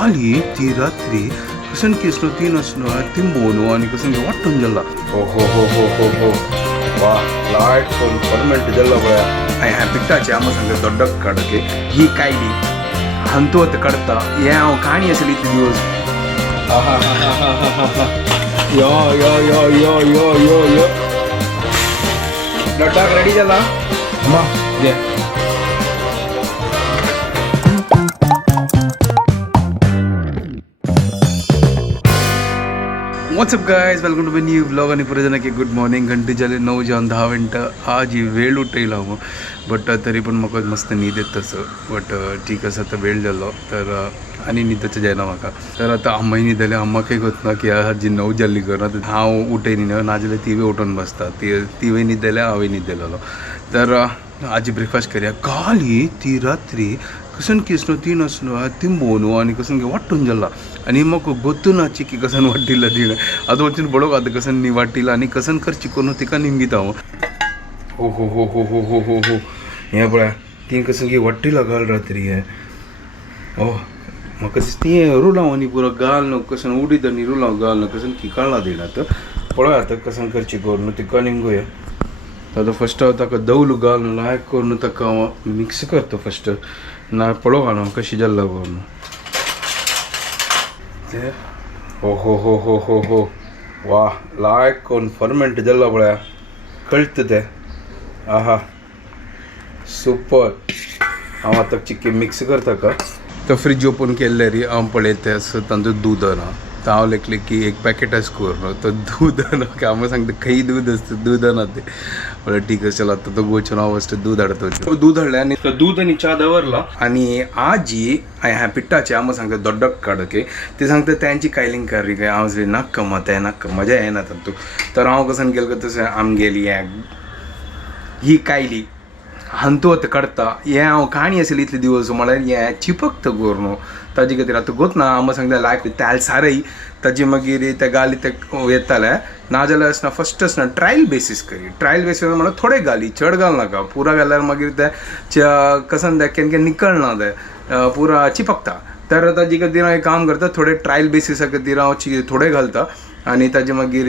गाली ती रात्री कसन केसनो तीन असनो तिंबोनो आणि कसन वाटून जल्ला हो हो हो हो हो हो वा लाइट फोन परमेंट जल्ला बया आई हॅपिटाचे आम सांगे दೊಡ್ಡ ಕಡಕೆ ಈ ಕಾಯಿಲಿ ಹಂತು ಅಂತ ಕಡತ ಯಾವ ಕಾಣಿ ಅಸಲಿ ದಿವಸ ಆಹಾ ಹಾ ಹಾ ಹಾ ಹಾ ಹಾ ಯೋ ಯೋ ಯೋ ಯೋ ಯೋ ಯೋ ಯೋ ದೊಡ್ಡ ರೆಡಿ ಜಲ್ಲ ಅಮ್ಮ ಇದೆ what's up guys welcome to my new vlog आणि पुढे की गुड मॉर्निंग घंटी झाले 9:10 आज ही वेळ उठयला हांव बट तरी पण म्हाका मस्त न्हीद येत तसं बट ठीक आसा आतां वेळ जालो तर आनी न्हिदचे जायना म्हाका तर आतां अम्माय न्हिदले अम्माकय कोतना की आज 9 जाल्ली कर हांव उठयनी नाजाल्यार ती उठून बसता ती न्हिदले हांवय न्हिदलेलो तर आज ब्रेकफास्ट करूया गाली ती रात्री कसन केसनो तीन असनो तिंबोनो आणि कसन वाटून जल्ला आणि म्हाका ಗೊತ್ತುನಾಚಿ की कसन वाटिल्ला तिणें ಅದು वचून बळोवप आतां कसन नी वाटिल्ला आनी कसन करची करून तिका निमगीत हांव हो हो हो हो हो हो हो हो हें पळय ती कसन की वाटिल्ला गाल रात्री हें ओ म्हाका ती रुलां आनी पुरो गाल न्हू कसन उडीत आनी रुलां गाल न्हू कसन की कळना दिना आतां पळय आतां कसन करची करून तिका निमगोया आता फस्ट हांव ताका दवल घाल लायक करून ताका हांव मिक्स करता फस्ट ना पळोवंक हांव कशी जाल्ला करून हो हो हो हो हो हो वा लायक करून फर्मेंट जाल्ला पळय कळटा तें आहा सुपर हांव आतां चिक्की मिक्स करता ताका तो फ्रीज ओपन केल्ले रे हांव पळयता तातूंत दूद ना तो हांव लेखले की एक पॅकेट आस करून तो दूद ना हांव सांगता खंय दूद आसता दूद ना ते म्हळ्यार ठीक आहे चला आता तो गोचून हांव फस्ट दूद हाडटा दूद हाडलें आनी तो दूद आनी च्या दवरला आनी आजी हांवें पिट्टाचे हांव सांगता दೊಡ್ಡ काडके ते सांगता तेंची कायलींग करी काय हांव नाका तें नाका मजा येना तातूंत तर हांव कसन गेलो तशें आमगेली ही कायली हंतू आतां काडटा हें हांव काणी आसली इतले दिवस म्हळ्यार हें चिपकता गोरनो ताजे खातीर आतां गोतना हांव सांगता लायक तेल सारय ताजे मागीर ते गाली ते येताले नाजाल्यार आसना फस्ट आसना ट्रायल बेसीस करी ट्रायल बेसीस म्हळ्यार थोडे घाली चड घाल नाका पुरा घाल्यार मागीर ते कसन ते केन्ना केन्ना निकळना ते पुरा चिपकता तर ताजे खातीर हांव एक काम करता थोडे ट्रायल बेसिसा खातीर हांव थोडे घालता आनी ताजे मागीर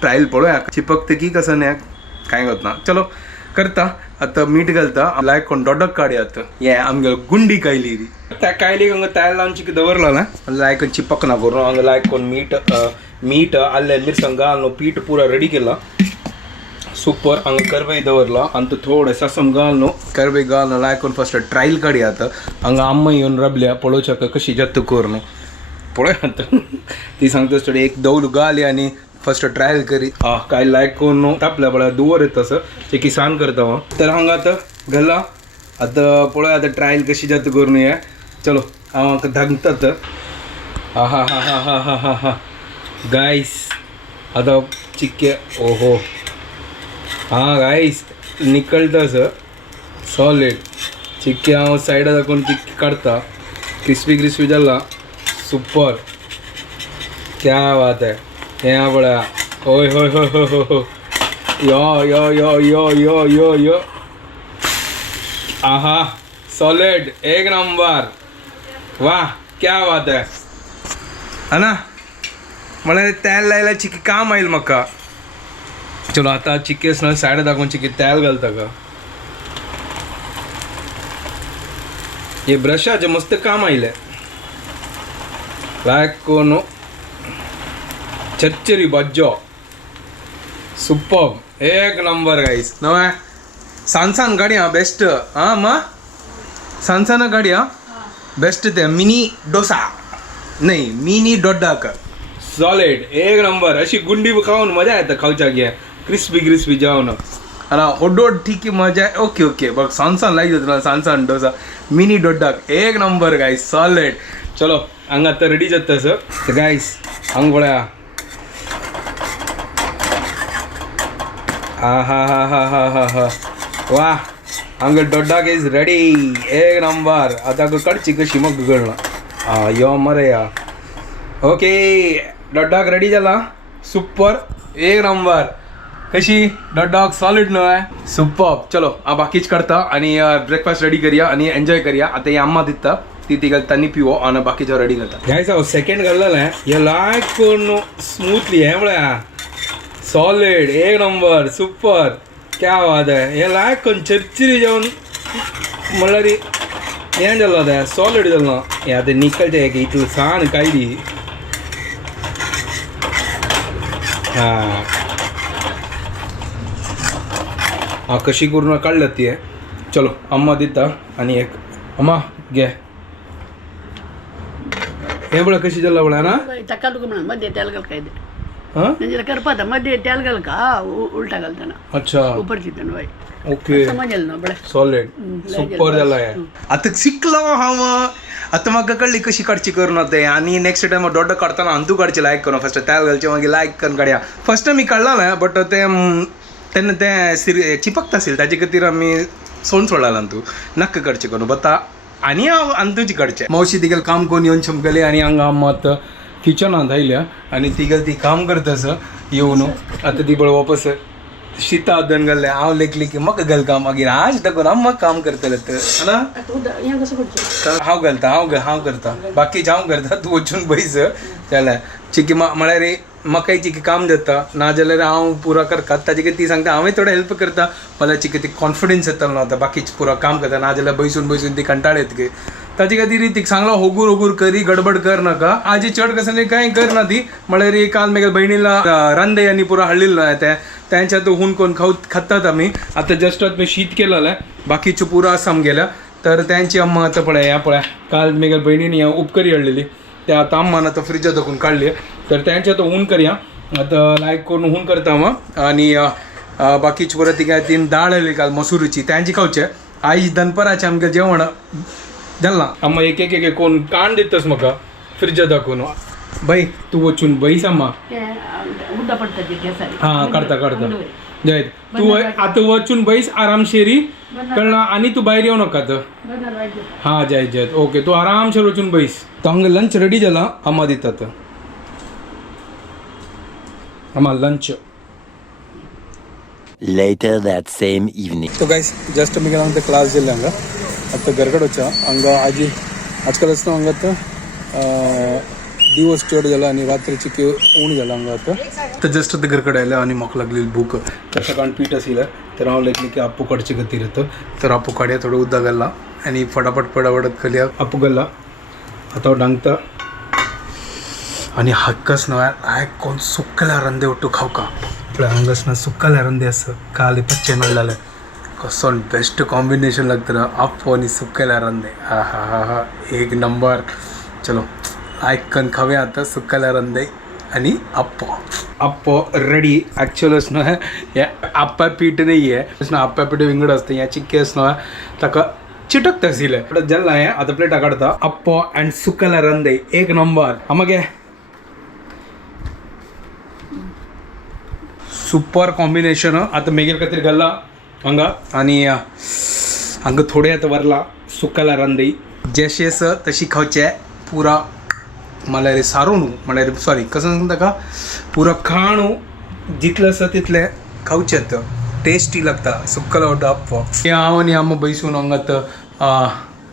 ट्रायल पळोवया चिपकता की कसन हें कांय वतना चलो करता आतां मीठ घालता लायक कोण दोडक काडयात हें आमगे गुंडी कायली री त्या कायलीक हांगा तेल लावन चिक दवरला ना लायक चिपकना करून हांगा लायक कोण मीठ आल्ले मिरसांग घालून पीठ पुरा रेडी केला सुपर हांगा करबई दवरला आनी तो थोडे सासम घालून करबई घालून लायक कोण फस्ट ट्रायल काडयात हांगा अम्मा येवन रबल्या पळोवच्या कशी जत्त करून पळयात ती सांगता थोडी एक दवल घाली आनी फस्ट ट्रायल करी काय लायक करून तापल्या पळय दुवर येता तसं ते किसान करता हांव तर हांगा आतां घाला आतां पळय आतां ट्रायल कशी जाता करून ये चलो हांव हाका धांकता हा हा हा हा हा हा हा हा गायस आतां चिक्के ओहो हां गायस निकळटा सर सॉलिड चिक्के हांव सायडा दाखोवन चिक्के काडटा क्रिस्पी जाल्ला सुपर क्या बात है हें पळया होय होय होय होय हो हो यो यो यो यो यो यो यो आहा सॉलिड एक नंबर वाह क्या बात है ना म्हळ्यार तेल लायल्यार चिकी काम आयले म्हाका चलो आतां चिकी आसना सायडा दाखोवन चिकी तेल घालता का हे ब्रशाचे मस्त काम आयले लायक कोण चच्चरी बज्जो सुपर एक नंबर गाइस नवे सानसान गाडी हां बेस्ट हां मा सानसान गाडी हां बेस्ट ते मिनी डोसा नाही मिनी डोडाक सॉलिड एक नंबर अशी गुंडी खाऊन मजा येता खावच्या घे क्रिस्पी जावन अला ओडोड ठीक मजा ओके ओके बघ सानसान लायक जाता सानसान डोसा मिनी डोडाक एक नंबर गाइस सॉलिड चलो हांगा आतां रेडी जाता सर गाइस हांगा पळया हा हा हा हा हा हा हा वाह हांगा डोडाक इज रेडी एक नंबर आतां कडची कशी मग गळना यो मरे या ओके डोडाक रेडी जाला सुपर एक नंबर कशी डॉग सॉलिड न्हू सुपर चलो हांव बाकीच करता आनी ब्रेकफास्ट रेडी करया आनी एन्जॉय करया आतां ही अम्मा दिता ती घालता पिवो आणि बाकीच्या रेडी करता गाइस हांव सेकंड घाल्लेलें हे लायक करून स्मूथली हे म्हळ्यार सॉलिड एक नंबर सुपर क्या बात है हे लायक करून चरचरी जावन म्हणल्यार हें जाल्लो आतां सॉलिड जाल्लो हे आतां निकलचें एक इतलो सान कायली हां कशी करून काडल्यात ती चलो अम्मा दिता आनी एक अम्मा घे हे बळा कशी जाल्ला बळा ना तकाल तुका म्हणा मध्ये तेल घाल काय हां म्हणजे करपाता मध्ये तेल घाल का उलटा घालताना अच्छा उपर चितन बाय ओके समजेल ना बळे सॉलिड सुपर जाला हे आता शिकलो हांव आता म्हाका कळली कशी काडची करून ते आनी नेक्स्ट टायम डोडो काडतना अंतू काडचे लायक करून फर्स्ट तेल घालचे मागीर लायक करून काडया फर्स्ट टायम मी काडलां बट ते तेन्ना ते चिपकता आसले ताजे खातीर आमी सोडलां तू नक्क काडचे करून बता आनी हांव अंतूची काडचे मावशी तिगेल काम करून येवन चमकले आनी हांगा अम्मा आतां किचनांत आयल्या आनी तिगेल ती काम करता आसा येवन आतां ती बळ वापस शीता आदन घाल्ले हांव लेखली की म्हाका घाल काम मागीर आज दाखोवन अम्मा काम करतले तर ना हें कसं करचें हांव घालता हांव करता बाकीचे हांव करता तूं वचून बस जाल्यार चिकी म्हळ्यार म्हाकाय चिकी काम जाता नाजाल्यार हांव पुरो करता ताजे खातीर ती सांगता हांवें थोडे हेल्प करता म्हळ्यार चिकी ती कॉन्फिडन्स येतलो आतां बाकीचे पुरो काम करता नाजाल्यार बसून ती कंटाळ येतकी ताजे खातीर तिका सांगलो होगूर करी गडबड कर नाका आजी चड कसं कांय करना ती म्हळ्यार काल म्हगे भयणीला रांदे आनी पुरो हाडलेलो त्यांच्या तो हून कोण खातात आमी आतां जस्ट मी शीत केलेलें बाकीच्यो पुरो आसा आमगेल्या तर त्यांची अम्मा आतां पळय काल म्हगे भयणीन उपकरी हाडलेली ते आतां अम्मान आतां फ्रिजात दाखोवन काडली तर त्यांच्या तो हून करया आतां लायक करून हून करता हांव आनी बाकीचे पुरो तिका तीन दाळ हाडली काल मसुरीची त्यांची खावचे आयज दनपाराचें आमगे जेवण जाल्ला अम्मा एक कोण काण दितास म्हाका फ्रिजात दाखोवन बाई तू वचून बैस अम्मा उड्डा पडटा ती गॅसार हां काडता जय तू आतां वचून बैस आरामशेरी कळना आनी तू भायर येवं नाका आतां हां जय ओके तू आरामशेर वचून बैस तो हांगा लंच रेडी जाला अम्मा दितात अम्मा lunch Later that same evening. तो गाइस जस्ट मी गेला क्लास दिले हांगा आतां घरकड वचा हांगा आजी आजकाल आसता हांगा आतां दिवस चड जाला आनी रात्रीची उण जाला हांगा आतां जस्ट आतां घरकड आयल्या आनी म्हाका लागली भूक तर सकाळीं पीठ आशिल्लें तर हांव लेखलें की आप्पू काडचे खातीर येता तर आप्पू काडया थोडं उदक घालला आनी फटाफट करया आप्पू घालला आतां हांव डांगता आनी हक्कस न्हय आयक कोण सुकल्या रंदे ಒಟ್ಟು खावका हंगस ना सुकल्या रंदे आसा काली पच्चे नळ्ळाले कसो बेस्ट कॉम्बिनेशन लागता अप्पो आनी सुकल्या रंदे हा एक नंबर चलो आयकन खावे आतां सुकल्या रंदे आनी अप्पो रेडी एक्चुअल न्हय हे आप्पा पीठ नाही आहे आप्पा पीठ विंगड आसता ह्याची केस न्हय ताका चिटकता आशिल्लें जेन्ना हें आतां प्लेटा काडता अप्पो अँड सुकल्या रंदे एक नंबर आमागे सुपर कॉम्बिनेशन आतां मेगेर खातीर घालला हांगा आनी हांगा थोडे आतां व्हरला सुकल्या रंदे जशें आसा तशी खावचे पुरा म्हळ्यार सारून म्हळ्यार सॉरी कसं सांगता ताका पुरो खाणू जितलें आसा तितलें खावचें टेस्टी लागता सुकलो वाटो आप्पो हांव आनी अम्मा बैसून हांगा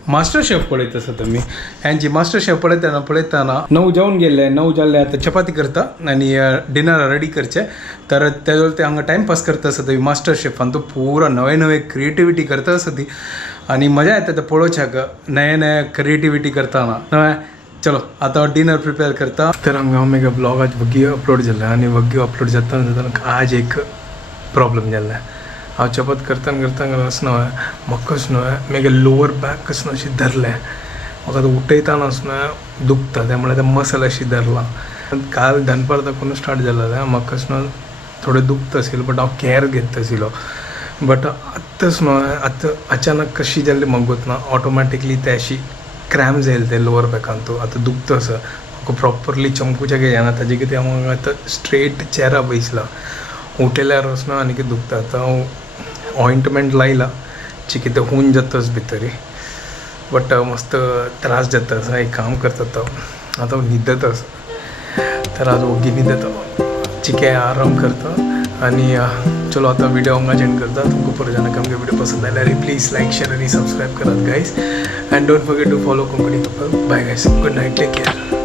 मास्टर शेफ पळयता आसा तुमी हांची मास्टर शेफ पळयतना 9 जावन गेल्ले 9 जाल्ले आतां चपाती करता आनी डिनर रेडी करचे तर तेजो ते हांगा टायमपास करता आसा थंय मास्टर शेफान तो पुरो नवे क्रिएटिविटी करता आसा ती आनी मजा येता ते पळोवच्याक नये क्रिएटिविटी करतना नवे चलो आतां डिनर प्रिपेर करता तर हांगा मेगा ब्लॉग आज वग्गी अपलोड जाल्ले आनी वग्गी अपलोड जाता आज एक प्रॉब्लम जाल्ले हांव चपात करतना असं न्हय म्हाका असं न्हय म्हगे लोवर बॅक कसं अशी धरलें म्हाका आतां उठयतना असं न्हय दुखता त्यामुळे ते मसल अशी धरला काल दनपार दाखोवन स्टार्ट जालें म्हाका असं न्हय थोडें दुखता आशिल्लें बट हांव केअर घेता आशिल्लो बट आतांच न्हय आतां अचानक कशी जाल्ली म्हाका ना ऑटोमॅटिकली ते अशी क्रॅम्स येयले ते लोवर बॅकान तो आतां दुखता असं म्हाका प्रॉपरली चमकुचें घेयना ताजे कितें हांव आतां स्ट्रेट चेरा बसला उठयल्यार वचना आनी कितें दुखता आतां हांव ऑइंटमेंट लायला चिकी तें हून जाताच भितरी बट मस्त त्रास जाता एक काम करता तो आतां हांव न्हिदताच तर आज ओगी न्हिदता चिके आराम करता आणि चलो आता व्हिडिओ हांगा एंड करता. तुमकां परत जेन्ना आमगे व्हिडिओ पसंद आयल्यार प्लीज लायक शेअर आणि सबस्क्राईब करात guys. And don't forget to follow Konkani couple. Bye guys, good night, take care.